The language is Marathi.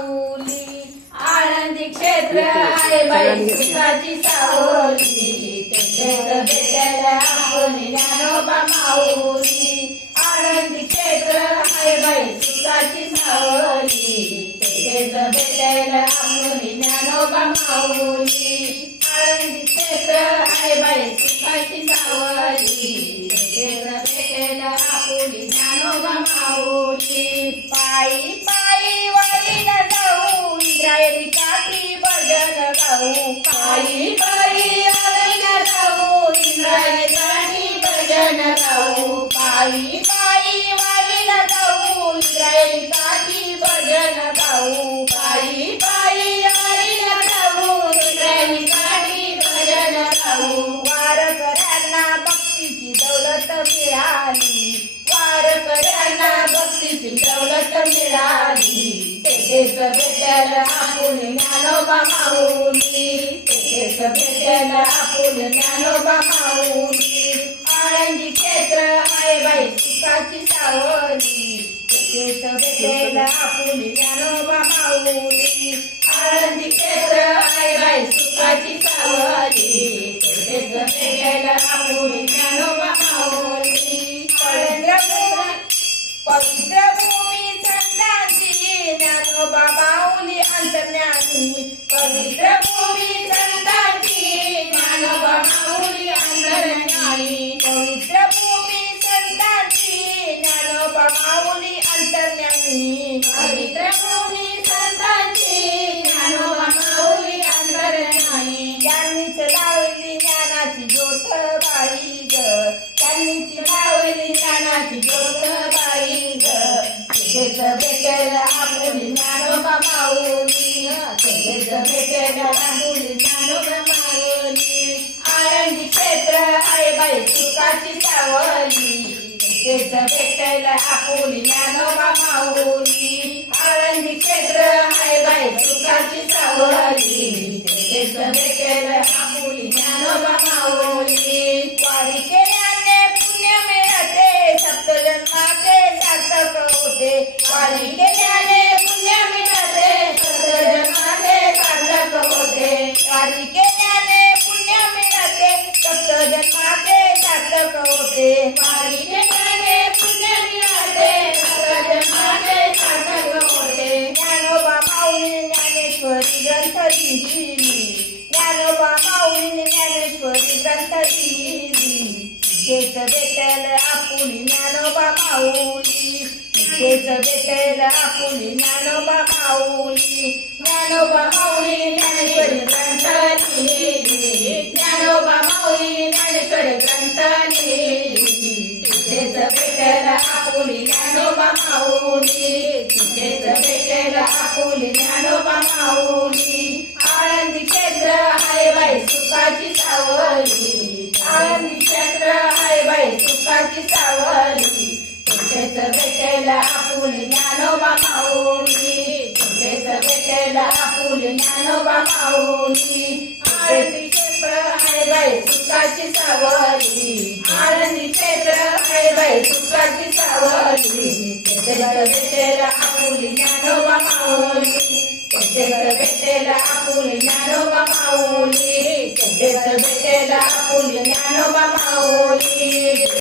माऊली आनंदी क्षेत्र आहे बाई. सुखाची सावली. तेथेच भेटेल आपुली ज्ञानोबा माऊली. आनंदी क्षेत्र आहे बाई. सुखाची सावली. तेथेच भेटेल आपुली ज्ञानोबा माऊली. आनंदी क्षेत्र आहे बाई. सुखाची सावली. तेथेच भेटेल आपुली ज्ञानोबा माऊली. पायी वारकऱ्यांना भक्तीची दौलत मिळाली. वारकऱ्यांना भक्तीची दौलत मिळाली. ते सगळ्याला आपण ज्ञानोबा माऊली ते सगळ्याला आपण ज्ञानोबा माऊली आळंदी क्षेत्र आहे बाई सुखाची सावली तेथेच भेटेल आपण ज्ञानोबा माऊली आळंदी क्षेत्र आहे बाई सुखाची सावली. अंतर्ज्ञानी पवित्र भूमी संतांची ज्ञानोबा माऊली अंतर्ज्ञानी त्यांनीच लावली ज्ञानाची ज्योत बाई ग त्यांनीच लावली ज्ञानाची ज्योत बाई ग भेटेल आपुली ज्ञानोबा माऊली भेटेल आपुली ज्ञानोबा माऊली क्षेत्र आहे बाई सुखाची तेच भेटेल आपुली ज्ञानोबा माऊली. आळंदी क्षेत्र आहे बाई सुखाची सावली. तेच ज्ञानेश्वरी तेच भेटेल आपुली ज्ञानोबा माऊली तेच आपुली ज्ञानोबा माऊली ज्ञानोबा माऊली ग्रंथ लिहिली ज्ञानोबा माऊली ग्रंथ लिहिली तेच आपुली ज्ञानोबा माऊली तेच आपुली ज्ञानोबा माऊली क्षेत्र आहे बाई सुखाची. भेटायला आपुल ज्ञानोबा माऊली. झुलेच भेटायला आपुल ज्ञानोबा माऊली. आळंदी क्षेत्र आहे बाई सुखाची सावली. आळंदी क्षेत्र आहे बाई सुखाची सावली. झुलेच भेटायला आपुल ज्ञानोबा माऊली. झुलेच भेटायला आपुल ज्ञान